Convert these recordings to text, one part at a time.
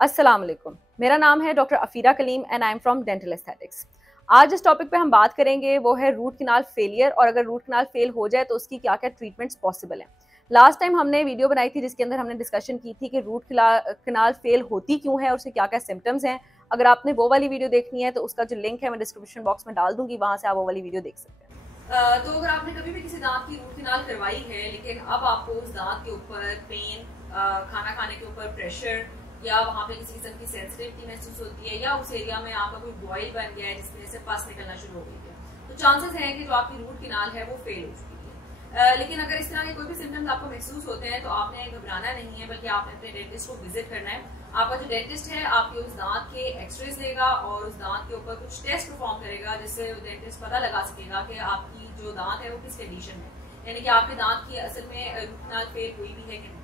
अस्सलाम वालेकुम। मेरा नाम है doctor Afira Kaleem and I am from dental aesthetics. आज जिस टॉपिक पे हम बात करेंगे वो है रूट कैनाल फेलियर और अगर रूट कैनाल फेल हो जाए तो उसकी क्या क्या ट्रीटमेंट्स पॉसिबल हैं। लास्ट टाइम हमने वीडियो बनाई थी जिसके अंदर हमने डिस्कशन की थी कि रूट कैनाल फेल होती क्यों है और उसके क्या क्या सिम्टम्स हैं। अगर आपने वो वाली वीडियो देखनी है तो उसका जो लिंक है मैं डिस्क्रिप्शन बॉक्स में डाल दूंगी, वहां से आप वो वाली वीडियो देख सकते हैं। तो अगर आपने कभी भी किसी दांत की रूट कैनाल करवाई है लेकिन अब आपको उस दांत के ऊपर पेन, खाना खाने के ऊपर प्रेशर या वहाँ पे किसी किस्म की सेंसिटिविटी महसूस होती है या उस एरिया में आपका कोई बॉयल बन गया है जिसकी वजह से पस निकलना शुरू हो गई है, तो चांसेस हैं कि जो आपकी रूट कैनाल है वो फेल हो चुकी है। लेकिन अगर इस तरह के कोई भी सिम्टम्स आपको महसूस होते हैं तो आपने घबराना नहीं है, बल्कि आपने अपने डेंटिस्ट को विजिट करना है। आपका जो डेंटिस्ट है आपके उस दांत के एक्सरेज लेगा और उस दांत के ऊपर कुछ टेस्ट परफॉर्म करेगा जिससे डेंटिस्ट पता लगा सकेगा कि आपकी जो दांत है वो किस कंडीशन में, यानी कि आपके दांत की असल में रूट कैनाल फेल हुई भी है कि नहीं।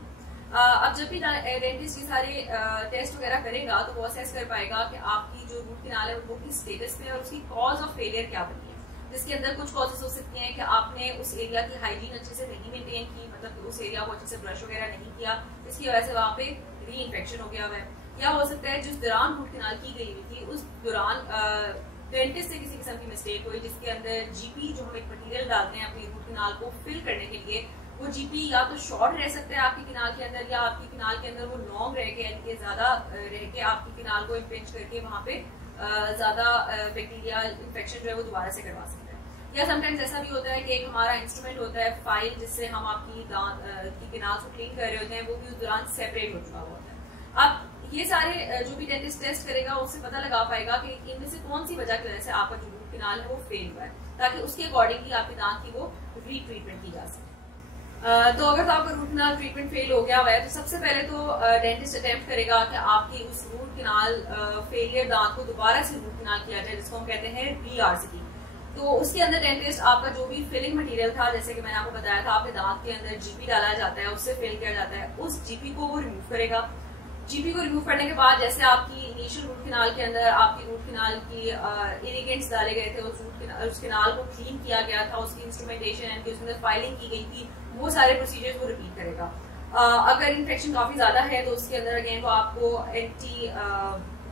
अब जब भी डेंटिस्ट ये सारे टेस्ट वगैरह करेगा तो वो असेस कर पाएगा कि आपकी जो रूट कैनाल है वो किस स्टेटस पे है और उसकी कॉज ऑफ फेलियर क्या बनी है, जिसके अंदर कुछ कॉजेस हो सकती हैं कि आपने उस एरिया की हाइजीन अच्छे से नहीं मेंटेन की, मतलब उस एरिया को अच्छे से ब्रश वगैरह नहीं किया, इसकी वजह से वहाँ पे री इन्फेक्शन हो गया हुआ है। या हो सकता है जिस दौरान रूट कैनाल की गई हुई थी उस दौरान डेंटिस्ट से किसी किस्म की मिस्टेक हुई जिसके अंदर जीपी जो हम एक मटीरियल डालते हैं अपनी रूट कैनाल को फिल करने के लिए, वो जीपी या तो शॉर्ट रह सकता है आपकी किनाल के अंदर या आपकी किनाल के अंदर वो लॉन्ग रह के यानी कि ज्यादा रह के आपकी किनाल को इम्पेंच करके वहाँ पे ज्यादा बैक्टीरिया इन्फेक्शन जो है वो दोबारा से करवा सकता है। या समटाइम्स ऐसा भी होता है कि एक हमारा इंस्ट्रूमेंट होता है फाइल जिससे हम आपकी दांत की किनाल को क्लीन कर रहे होते हैं, वो भी उस दौरान सेपरेट हो चुका होता है। अब ये सारे जो भी डेंटिस्ट टेस्ट करेगा उससे पता लगा पाएगा कि इनमें से कौन सी वजह की वजह से आपका जो रूट कैनाल है वो फेल हुआ है, ताकि उसके अकॉर्डिंगली आपकी दांत की वो रीट्रीटमेंट की जा सके। तो अगर तो आपका रूट कैनाल ट्रीटमेंट फेल हो गया हुआ है तो सबसे पहले तो डेंटिस्ट अटेम्प्ट करेगा कि आपकी उस रूट कैनाल फेलियर दांत को दोबारा से रूट कैनाल किया जाए, जिसको हम कहते हैं रीआरसीटी। तो उसके अंदर डेंटिस्ट आपका जो भी फिलिंग मटेरियल था, जैसे कि मैंने आपको बताया था आपके दांत के अंदर जीपी डाला जाता है, उससे फिल किया जाता है, उस जीपी को वो रिमूव करेगा। जीपी को रिमूव करने के बाद जैसे आपकी इनिशियल रूट कैनाल के अंदर आपकी रूट कैनाल की इरिगेंट्स डाले गए थे, उस कैनाल को क्लीन किया गया था, उसकी इंस्ट्रूमेंटेशन यानी कि उसके अंदर फाइलिंग की गई थी, वो सारे प्रोसीजर्स वो रिपीट करेगा। अगर इन्फेक्शन काफी ज्यादा है तो उसके अंदर अगेन वो आपको एंटी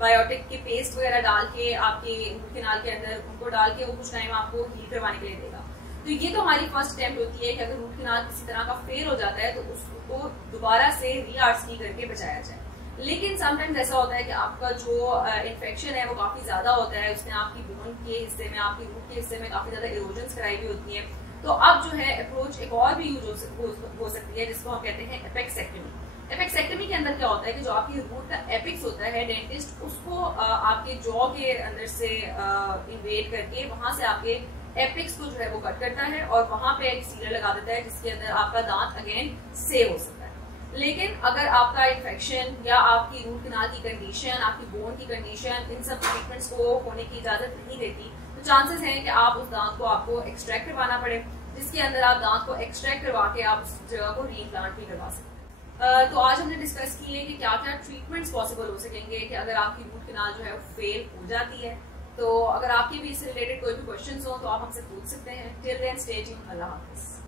बायोटिक के पेस्ट वगैरह डाल के आपके रूट कैनाल के अंदर उनको डाल के वो कुछ टाइम आपको हील करवाने के लिए देगा। तो ये तो हमारी फर्स्ट अटेम्प्ट होती है कि अगर रूट कैनाल किसी तरह का फेल हो जाता है तो उसको दोबारा से रीआरसीटी करके बचाया जाए। लेकिन समटाइम्स ऐसा होता है कि आपका जो इन्फेक्शन है वो काफी ज्यादा होता है, उसने आपकी बोन के हिस्से में, आपकी रूट के हिस्से में काफी ज्यादा इरोजन्स कराई हुई होती है। तो अब जो है अप्रोच एक और भी यूज हो सकती है जिसको हम कहते हैं एपेक्सेक्टमी। एपेक्सेक्टमी के अंदर क्या होता है कि जो आपकी रूट का एपिक्स होता है, डेंटिस्ट उसको आपके जॉ के अंदर से इन्वेड करके वहां से आपके एपिक्स को जो है वो कट करता है और वहां पे एक सीलर लगा देता है जिसके अंदर आपका दांत अगेन सेव हो सकता है। लेकिन अगर आपका इन्फेक्शन या आपकी रूट कैनाल की कंडीशन, आपकी बोन की कंडीशन इन सब ट्रीटमेंट्स को होने की इजाजत नहीं देती तो चांसेस हैं कि आप उस दांत को आपको एक्सट्रैक्ट करवाना पड़े, जिसके अंदर आप दांत को एक्सट्रैक्ट करवा के आप उस जगह को रीइम्प्लांट भी करवा सकते हैं। तो आज हमने डिस्कस किए कि क्या क्या ट्रीटमेंट्स पॉसिबल हो सकेंगे कि अगर आपकी रूट कैनाल जो है वो फेल हो जाती है। तो अगर आपके भी इससे रिलेटेड कोई भी क्वेश्चन हो तो आप हमसे पूछ सकते हैं। Till then stay tuned. अल्लाह हाफिज।